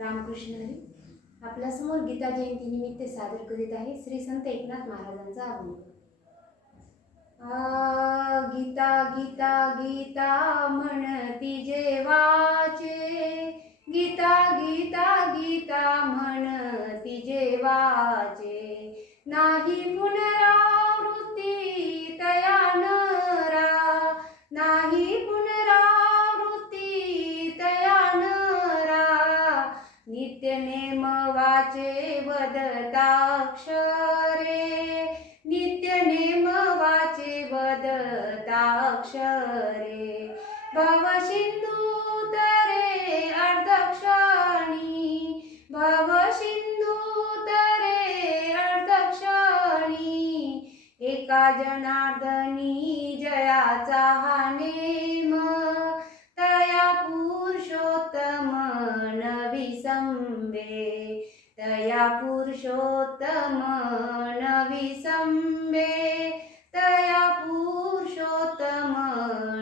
रामकृष्ण हरी. आपल्यासमोर गीता जयंती निमित्त सादर करीत आहे श्री संत एकनाथ महाराजांचा अभंग गीता गीता गीता म्हणती जेवाचे गीता गीता गीता म्हणती जेवाचे नाही पुनरा नित्य नेम वाचे वदताक्षरे. नित्य नेम वाचे वदताक्षरे. भव तरे अर्धक्षणी. भव तरे अर्धक्षणी. एका जनार्दनी जयाचा संबे तया पुरुषोत्तम नवी संबे तया पुरुषोत्तम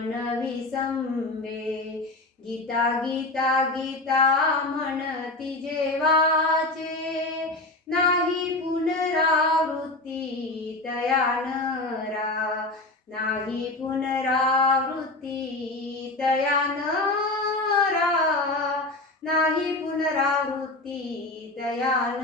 नवी संबे गीता गीता गीता म्हणती जेवाचे नाही पुनरावृत्ती तया नरा। नाही पुनरा मारुती दयान